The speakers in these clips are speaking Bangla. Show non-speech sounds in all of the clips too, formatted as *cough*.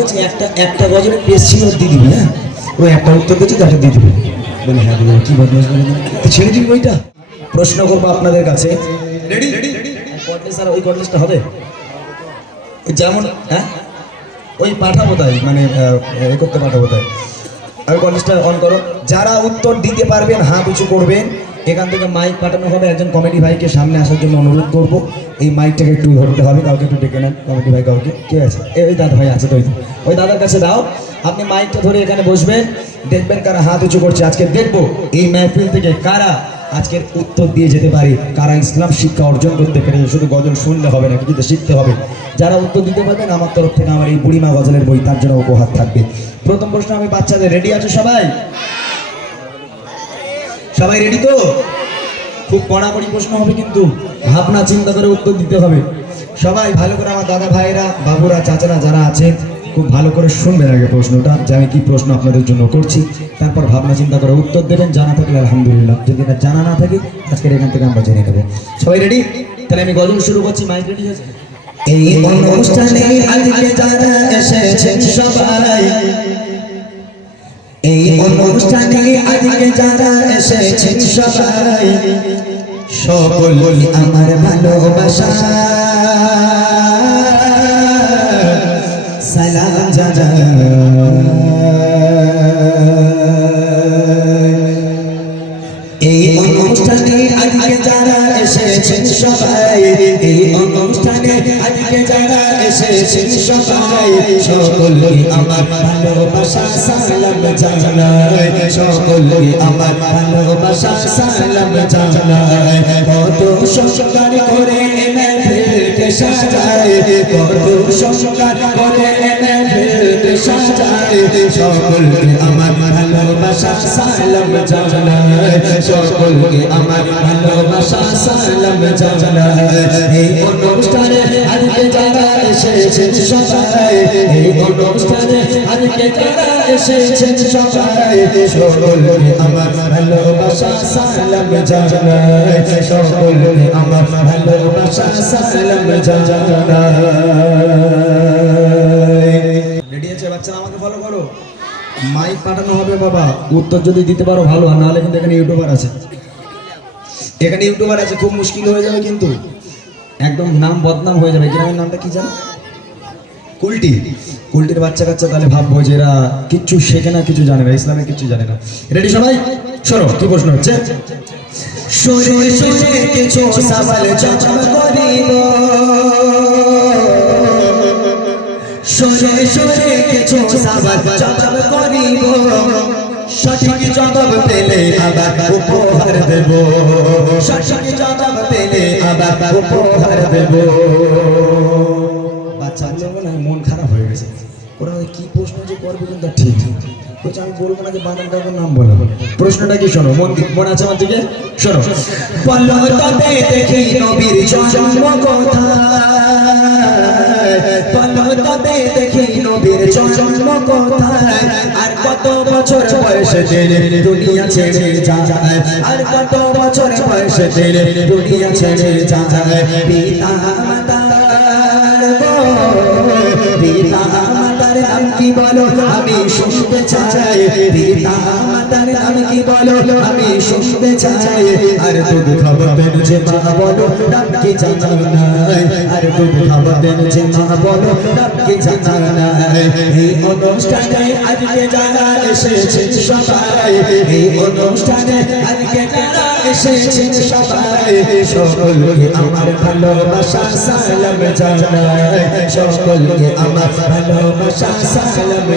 একটা একটা গজলের পেস ছিল দিয়ে দিবি হ্যাঁ? ওই একটা উত্তর দিচ্ছি তাকে দিয়ে দিবি। বলে হ্যাঁ দিদি কি বদমাস বলে? দিন। তো ছেড়ে দিবি প্রশ্ন করব আপনাদের কাছে। রেডি আর ওই হবে? যেমন হ্যাঁ? ওই পাঠাবো তাই মানে এ করতে পাঠাবো তাই আর কলেজটা অন করো। যারা উত্তর দিতে পারবেন হাত উঁচু করবেন। এখান থেকে মাইক পাঠানো হবে। একজন কমেডি ভাইকে সামনে আসার জন্য অনুরোধ করব। এই মাইকটাকে একটু ধরতে হবে। কাউকে একটু ডেকে নেন। কমেডি ভাই কাউকে। কে আছে? এ, ওই দাদা ভাই আছে তো ওই দাদার কাছে দাও। আপনি মাইকটা ধরে এখানে বসবেন। দেখবেন কারা হাত উঁচু করছে। আজকে দেখব এই মাহফিল থেকে কারা আজকের উত্তর দিয়ে যেতে পারি। কারা ইসলাম শিক্ষা অর্জন করতে পেরেছে? শুধু গজল শুনলে হবে না কিন্তু শিখতে হবে। যারা উত্তর দিতে পারবেন আমার তরফ থেকে আমার এই বুড়িমা গজলের বই তার জন্য উপহার থাকবে। প্রথম প্রশ্ন আমি বাচ্চাদের রেডি আছো সবাই? সবাই রেডি তো? খুব কড়াকড়ি প্রশ্ন হবে কিন্তু, ভাবনা চিন্তা করে উত্তর দিতে হবে। সবাই ভালো করে আমার দাদা ভাইরা বাবুরা, চাচারা যারা আছেন খুব ভালো করে শুনবেন আগে প্রশ্নটা, যে আমি কি প্রশ্ন আপনাদের জন্য করছি। তারপর ভাবনা চিন্তা করে উত্তর দেবেন, জানা থাকলে আলহামদুলিল্লাহ। যদি এটা জানা না থাকে, আজকের এখান থেকে আমরা জেনে নেব। সবাই রেডি তাহলে আমি গজল শুরু করছি মাইক রেডি আছে এই অনুষ্ঠানে আজকে যারা এসেছেন সবাই অনুষ্ঠানে আজকে যারা এসেছেন সবাই সকল আমার ভালোবাসা। সালাম জানাই। এই অনুষ্ঠানে আজকে যারা এসেছেন সবাই, এই এসেছেন সবাই। সকলকে আমার ভালোবাসা, সালাম জানাই। সকলকে আমার ভালোবাসা, সালাম জানাই। কত সংস্কার করে মেঘেলকে সাজায় কত সংস্কার করে মেঘেলকে সাজায় সকলকে আমার ভালোবাসা, সালাম জানাই। সকলকে আমার ভালোবাসা, সালাম জানাই। এই অনুষ্ঠানে রেডি আছে বাচ্চারা? আমাকে মাইক পাঠানো হবে বাবা। উত্তর যদি দিতে পারো, ভালো। আর নাহলে কিন্তু এখানে ইউটিউবার আছে। এখানে ইউটিউবার আছে, খুব মুশকিল হয়ে যাবে কিন্তু। একদম নাম বদনাম হয়ে যাবে। গ্রামের নামটা কি জানো? কুলটি কুলটির বাচ্চা কাচ্চা তাহলে ভাববো যে এরা কিচ্ছু শেখে না কিছু জানে না ইসলামে কিছু জানে না। রেডি সবাই? শোনো কি প্রশ্ন হচ্ছে? কিছু করিব। কিছু করিব। সঠিক জবাব পেলে আবার উপহার দেব। সঠিক জবাব পেলে আবার উপহার দেব। করবে কিন্তু ঠিক। বলছে, আমি বলব না যে বানান কাকুর নাম বলো। প্রশ্নটা কি শোনো, মন মনে আছে আমার দিকে? শোনো। আর কত বছর বয়সে দিলে দুনিয়া আর কত বছর বয়সে দিলে দুনিয়া ছেড়ে যায়? পিতা পিতা মাতার নাম কি বলো? আমি শুনতে চাই মাতার নাম কি বলো? আমি শুনতে চাই আর দুধ খাওয়াবেন যে মা বলো কি জানা নাই? আর দুধ খাওয়াবেন যে মা বলো কি জানা নাই? এই অনুষ্ঠানে আজকে যারা এসেছেন সবাই, এই অনুষ্ঠানে আজকে যারা সকলকে আমার ভালোবাসা সকলকে আমার ভালোবাসা সালাম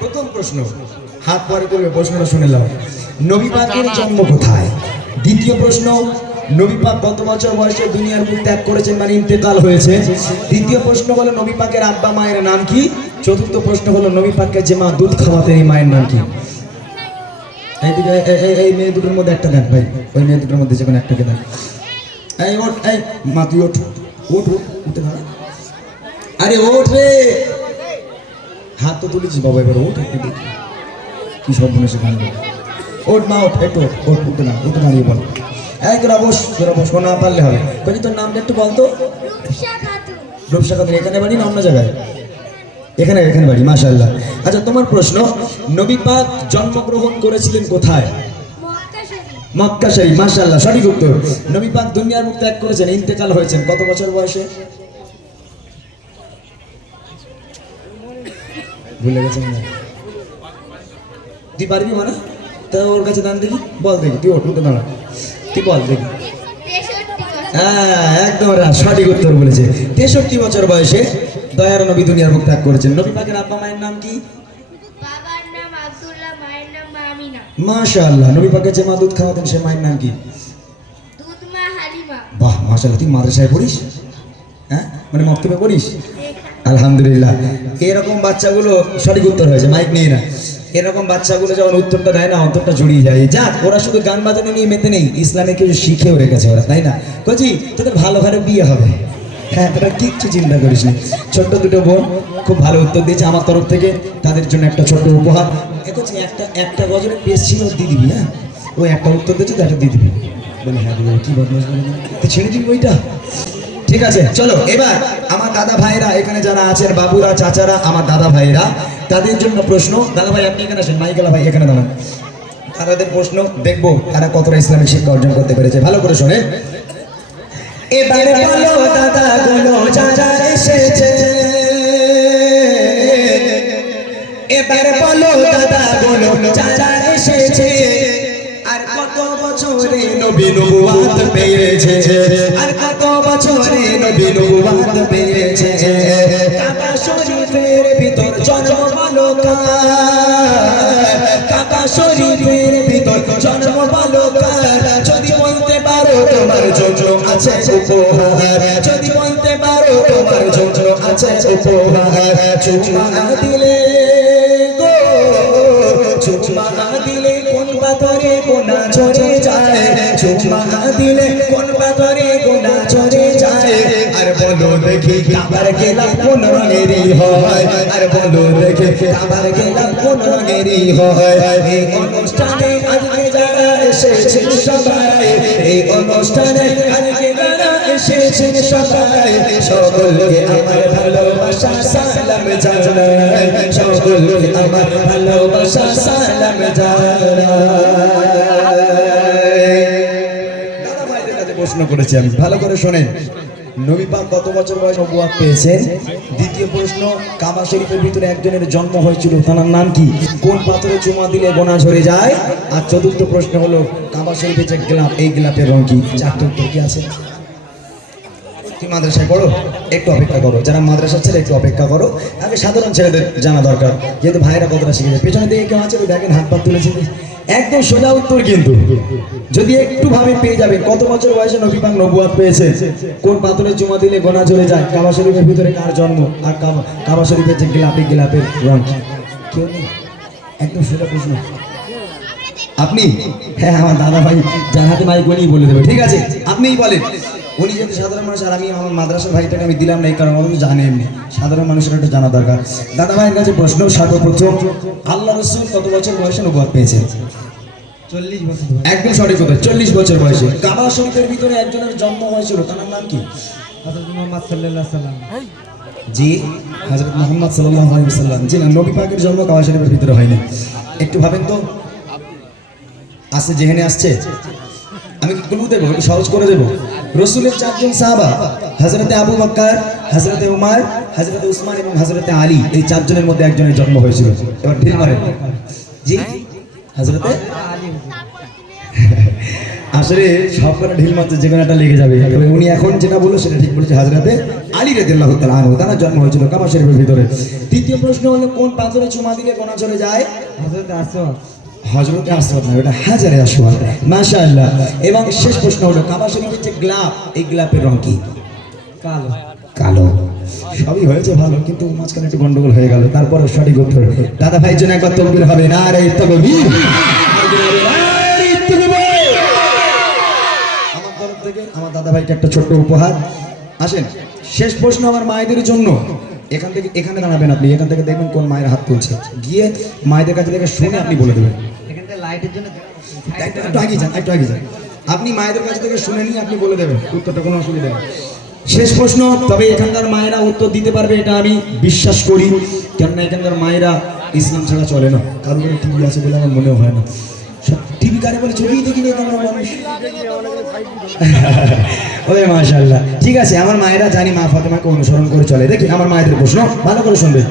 প্রথম প্রশ্ন, হাত পরে করবে প্রশ্নটা শুনে নাও। নবী জন্ম কোথায়? দ্বিতীয় প্রশ্ন, নবী পাক কত বছর বয়সে দুনিয়ার মুখ ত্যাগ করেছেন মানে ইন্তেকাল হয়েছে? তৃতীয় প্রশ্ন হলো, নবী পাকের আব্বা মায়ের নাম কি? চতুর্থ প্রশ্ন হলো, নবী পাককে যে মা দুধ খাওয়াতেন, এই মায়ের নাম কি? এই মেয়ে দুটোর মধ্যে একটা দেন ভাই। ওই মেয়ে দুটোর মধ্যে যে কোনো একটাকে দেন এই ওঠ, এই, মা তুই ওঠ। উঠে দাঁড়া আরে ওঠ রে! হাত তো তুলেছিস বাবা এবার ওঠ একটু দেখি। কি সব মনে সেখানে ওঠ মা ওঠ একটু ওঠ, উঠে না উঠে দাঁড়িয়ে বল। এই তোরা বস তোরা বস না পারলে হবে। বলছি তোর নামটা একটু বলতো রূপসা খাতুন এখানে বাড়ি না অন্য জায়গায়? এখানে এখানে বাড়ি মাশাআল্লাহ। আচ্ছা তোমার প্রশ্ন নবী পাক জন্মগ্রহণ করেছিলেন কোথায়? মক্কা শরীফ, মাশাআল্লাহ, সঠিক উত্তর। নবী পাক দুনিয়ার মুখ ত্যাগ করেছেন, ইন্তেকাল হয়েছেন। কত বছর বয়সে? ভুলে গেছেন না? তুই পারবি মানে? তা ওর কাছে দান দেখি বল দেখি, তুই ওর উঠে দাঁড়া। তুই বল দেখি। হ্যাঁ একদম সঠিক উত্তর বলেছে। তেষট্টি বছর বয়সে দয়ার নবী দুনিয়ার মুখ ত্যাগ করেছেন। নবী পাকের আব্বা মায়ের নাম কি বাবার নাম আব্দুল্লাহ মায়ের নাম মামিনা মাশাআল্লাহ নবী পাকে যে মা দুধ খাওয়াতেন সে মায়ের নাম কি? বাহ মাশাআল্লাহ তুই মাদ্রাসায় পড়িস? হ্যাঁ? মানে মক্তবে পড়িস? আলহামদুলিল্লাহ। এরকম বাচ্চাগুলো সঠিক উত্তর হয়েছে মাইক নিয়ে না। এরকম বাচ্চাগুলো যখন উত্তরটা দেয় না অন্তরটা জুড়িয়ে যায়। যাক ওরা শুধু গান বাজানো নিয়ে মেতে নেই ইসলামে কিছু শিখেও রেখেছে ওরা তাই না? কচি তোদের ভালো ঘরে বিয়ে হবে। হ্যাঁ তোরা কিচ্ছু চিন্তা করিস না। ছোট্ট দুটো বোন, খুব ভালো উত্তর দিয়েছে আমার তরফ থেকে। তাদের জন্য একটা ছোট্ট উপহার। একটা একটা গজরের পেস ছিল, দিয়ে দিবি হ্যাঁ? ওই একটা উত্তর দিয়েছে তো একটা দিয়ে দিবি। বলে হ্যাঁ দিবি কি বদমাস বলে ছেড়ে দিবি ওইটা ঠিক আছে, চলো, এবার আমার দাদা ভাইরা এখানে যারা আছেন, বাবুরা, চাচারা, আমার দাদা ভাইরা তাদের জন্য প্রশ্ন। দাদা ভাই, আপনি এখানে আসেন, মাইকেলা ভাই, এখানে দাঁড়ান। তাদের প্রশ্ন দেখব, তারা কতটা ইসলামিক শিক্ষা অর্জন করতে পেরেছে। ভালো করে শোনে এবারে বলো দাদা গুলো চাচা এসেছে। এবারে বলো দাদা গুলো চাচা এসেছে। আর কত বছরে নবী নবুয়াত পেয়েছে? আর কত বছরে নবী নবুয়াত পেয়েছে? কাবা শরীফের ভিতর জন্ম বালকা আছে উপহার। যদি বলতে পারো তোমার জন্য আছে উপহার। চুমা দিলে গো চুমা দিলে কোন পাথরে কোনা ঝরে যায়? চুমা দিলে কোন পাথরে কোনা ঝরে যায়? আর বলো দেখি কাবার গেলাম কোন রঙেরই হয়? আর বলো দেখি কাবার গেলাম কোন রঙেরই হয়? অনুষ্ঠানে আজকে যারা এসেছেন সবাই, এই অনুষ্ঠানে আজকে প্রশ্ন করেছি আমি। ভালো করে শোনেন। কত বছর বয়স নবুয়াত পেয়েছেন? দ্বিতীয় প্রশ্ন, কাবা শরীফের ভিতরে একজনের জন্ম হয়েছিল, তার নাম কি? কোন পাথরে চুমা দিলে গোনা ঝরে যায়? আর চতুর্থ প্রশ্ন হলো, কাবা শরীফের যে গ্লাপ, এই গ্লাপের রং কি? চারটে উত্তর কি আছে? তুমি মাদ্রাসায় পড়ো, একটু অপেক্ষা করো। যারা মাদ্রাসা ছেলে একটু অপেক্ষা করো আমি সাধারণ ছেলেদের জানা দরকার। যেহেতু ভাইরা কতটা শিখেছে পেছনে দিকে কেউ আছে দেখেন, হাত পা তুলেছে। একদম সোজা উত্তর কিন্তু। যদি একটু ভাবে পেয়ে যাবে, কত বছর বয়সে নবী পাক নবুয়াত পেয়েছে? কোন পাথরে চুমা দিলে গোনা চলে যায়? কাবা শরীফের ভিতরে কার জন্ম? আর কাবা শরীফের যে গোলাপি, গোলাপের রং কেউ নেই? একদম সোজা প্রশ্ন। আপনি? হ্যাঁ আমার দাদা ভাই যার হাতে মাইক উনিই বলে দেবে। ঠিক আছে? আপনিই বলেন। উনি যেহেতু সাধারণ মানুষ আর আমি আমার মাদ্রাসার ভাইটাকে আমি দিলাম না এই কারণে অবশ্য জানে এমনি। সাধারণ মানুষের একটু জানা দরকার। দাদা ভাইয়ের কাছে প্রশ্ন সর্বপ্রথম আল্লাহ রসুল কত বছর বয়সে নবাদ পেয়েছেন চল্লিশ বছর একদম সঠিক কথা চল্লিশ বছর বয়সে। কাবা শরীফের ভিতরে একজনের জন্ম হয়েছিল তার নাম কি? হজরত মোহাম্মদ সাল্লাহ সাল্লাম জি মোহাম্মদ সাল্লাম জি না নবী পাকের জন্ম কাবা শরীফের ভিতরে হয়নি। একটু ভাবেন তো। আসছে যেখানে আসছে? আমি ক্লু দেবো? একটু সহজ করে দেবো। রসুলের চারজন সাহাবা হজরতে আবু বক্কর হজরতে উমার হজরতে উসমান এবং হজরতে আলী, এই চারজনের মধ্যে একজনের জন্ম হয়েছিল। এবার ঢিল মারেন। জি? আসলে সব করে ঢিল মারতে যে কোনো একটা লেগে যাবে। উনি এখন যেটা বলল সেটা ঠিক বলেছে হাজরাতে আলী রেদিল্লাহ আনহু। তার জন্ম হয়েছিল কাবা শরীফের ভিতরে। তৃতীয় প্রশ্ন হলো, কোন পাথরে চুমা দিলে কোনা চলে যায়? হজরত আসওয়াদ। হজরতে আসওয়াদ না, ওটা হাজারে আসওয়াদ মাশাআল্লাহ। এবং শেষ প্রশ্ন হলো, কাবা শরীফের যে গ্লাপ। এই গ্লাপের রং কি? কালো। কালো। সবই হয়েছে ভালো, কিন্তু মাঝখানে একটু গন্ডগোল হয়ে গেল তারপরে সঠিক উত্তর। দাদা ভাইয়ের জন্য একবার তকবির হবে, না রে তকবির। আমার আমার দাদা ভাইকে একটা ছোট্ট উপহার। আসেন, শেষ প্রশ্ন আমার মায়েদের জন্য। এখান থেকে এখানে দাঁড়াবেন আপনি এখান থেকে দেখবেন কোন মায়ের হাত তুলছে। গিয়ে মায়েদের কাছে থেকে শুনে আপনি বলে দেবেন। একটু আগে যান একটু আগে যান। আপনি মায়েদের কাছ থেকে শুনে নিয়ে আপনি বলে দেবেন উত্তরটা কোনো অসুবিধা নেই। শেষ প্রশ্ন তবে এখানকার মায়েরা উত্তর দিতে পারবে এটা আমি বিশ্বাস করি। কেননা এখানকার মায়েরা ইসলাম ছাড়া চলে না। কারও কোনো টিভি আছে বলে আমার মনেও হয় না। *laughs* ঠিক আছে, আমার মায়েরা জানি মা ফাতেমাকে অনুসরণ করে চলে। দেখি, আমার মায়েদের প্রশ্ন, ভালো করে শুনবে।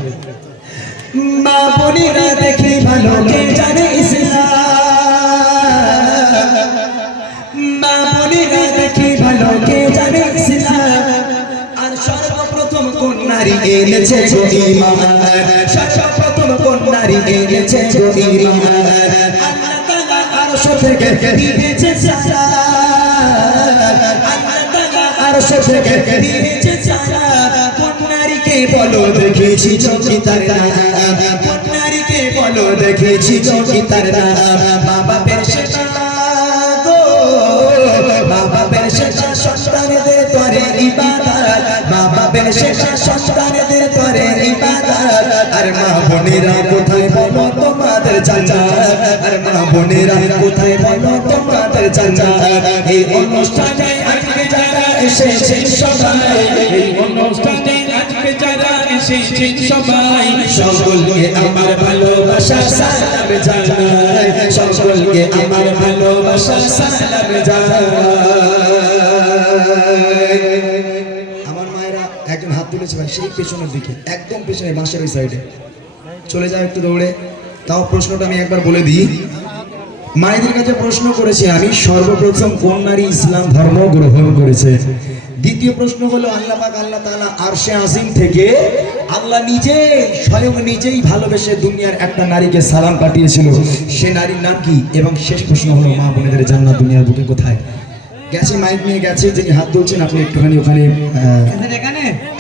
সর্বপ্রথম কোন নারী এনেছে থেকে দিয়েছে তাআলা আরশ থেকে দিয়েছে সালাম কোন নারীকে বলো দেখেছি চোখে তার কোন নারীকে বলো দেখেছি চোখে তার বাবা পেশা বাবা পেশা সন্তানদের তরে ইবাদত। বাবা পেশা সন্তানদের তরে ইবাদত। আর মা বোনেরা, কোথায় বলো তোমাদের জান্নাত আর মা বোনেরা, কোথায় বলো তোমাদের জান্নাত এই অনুষ্ঠানে আজকে যারা এসেছে সবাই, এই অনুষ্ঠানে আজকে যারা এসেছেন সবাই, সকলকে আমার ভালোবাসা সালাম জানাই। সকলকে আমার ভালোবাসা সালাম জানাই। তুলেছে ভাই, সেই পেছনের দিকে, একদম পেছনে বাঁশের ওই সাইডে চলে যাও একটু দৌড়ে। তাও প্রশ্নটা আমি একবার বলে দিই। মায়েদের কাছে প্রশ্ন করেছি আমি, সর্বপ্রথম কোন নারী ইসলাম ধর্ম গ্রহণ করেছে? দ্বিতীয় প্রশ্ন হলো আল্লাহ পাক আল্লাহ তাআলা আরশে আজিম থেকে আল্লাহ নিজে, স্বয়ং নিজেই ভালোবেসে দুনিয়ার একটা নারীকে সালাম পাঠিয়েছিল। সে নারীর নাম কি? এবং শেষ প্রশ্ন হলো, মা বোনেদের জান্নাত দুনিয়ার বুকে কোথায়? গেছে মাইক নিয়ে গেছে যিনি হাত তুলছেন আপনি একটুখানি ওখানে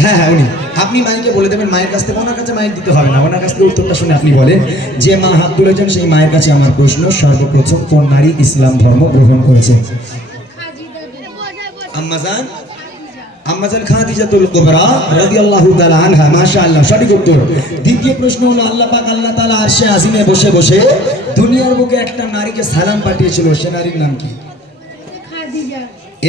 হ্যাঁ হ্যাঁ উনি। আপনি মাইকে বলে দেবেন মায়ের কাছ থেকে ওনার কাছে মাইক দিতে হবে না। ওনার কাছ থেকে উত্তরটা শুনে আপনি বলেন যে মা হাত তুলেছেন সেই মায়ের কাছে আমার প্রশ্ন সর্বপ্রথম কোন নারী ইসলাম ধর্ম গ্রহণ করেছে? আম্মাজান? আম্মাজান খাদিজাতুল কুবরা রাদিয়াল্লাহু তাআলা আনহা মাশাআল্লাহ সঠিক উত্তর। দ্বিতীয় প্রশ্ন হলো আল্লাহ পাক আল্লাহ তাআলা আরশে আজিমে বসে বসে দুনিয়ার বুকে একটা নারীকে সালাম পাঠিয়েছিল সে নারীর নাম কি?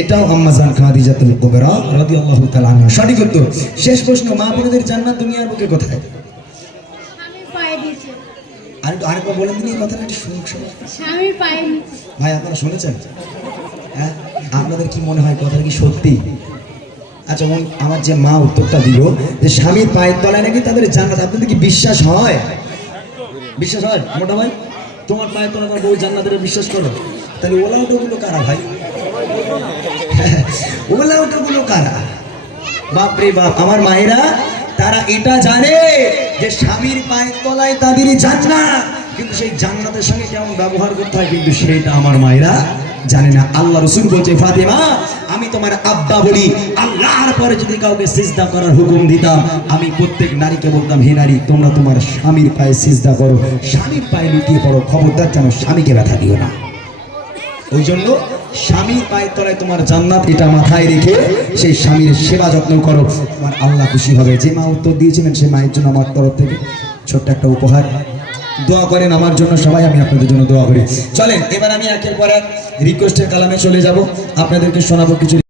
এটাও আম্মাজান খাদিজাতুল কুবরা রাদিয়াল্লাহু তাআলা আনহা। সঠিক উত্তর শেষ প্রশ্ন মা বোনেদের জান্নাত দুনিয়ার বুকে কোথায়? আর আরেকবার বলেন দিন এই কথাটা একটু সবাই। স্বামীর পায়ে ভাই আপনারা শুনেছেন? হ্যাঁ? আপনাদের কি মনে হয় কথাটা কি সত্যি? আচ্ছা ওই আমার যে মা উত্তরটা দিল যে স্বামীর পায়ের তলায় নাকি তাদের জান্নাত আপনাদের কি বিশ্বাস হয়? বিশ্বাস হয়? মোটা ভাই তোমার পায়ের তলায় তোমার বউ জান্নাতের বিশ্বাস করো? তাহলে ওলা ওটাগুলো কারা ভাই? *laughs* ওলা ওটাগুলো কারা? বাপরে বাপ, আমার মায়েরা, তারা এটা জানে যে স্বামীর পায়ের তলায় তাদের কিন্তু সেই জান্নাতের সঙ্গে কেমন ব্যবহার করতে হয় কিন্তু সেটা আমার মায়েরা জানে না। আল্লাহ রসুল বলছে, ফাতেমা, আমি তোমার আব্বা বলি, আল্লাহর পরে যদি কাউকে সিজদা করার হুকুম দিতাম, আমি প্রত্যেক নারীকে বলতাম, হে নারী, তোমরা তোমার স্বামীর পায়ে সিজদা করো, স্বামীর পায়ে লুটিয়ে পড়ো, খবরদার যেন স্বামীকে ব্যথা দিও না। ওই জন্য স্বামীর পায়ের তলায় তোমার জান্নাত এটা মাথায় রেখে সেই স্বামীর সেবা যত্ন করো। তোমার আল্লাহ খুশি হবে। যে মা উত্তর দিয়েছিলেন সেই মায়ের জন্য আমার তরফ থেকে। ছোট্ট একটা উপহার। দোয়া করেন আমার জন্য সবাই, আমি আপনাদের জন্য দোয়া করি। চলেন, এবার আমি একের পর এক রিকোয়েস্টের কালামে চলে যাব। আপনাদেরকে শোনাবো কিছু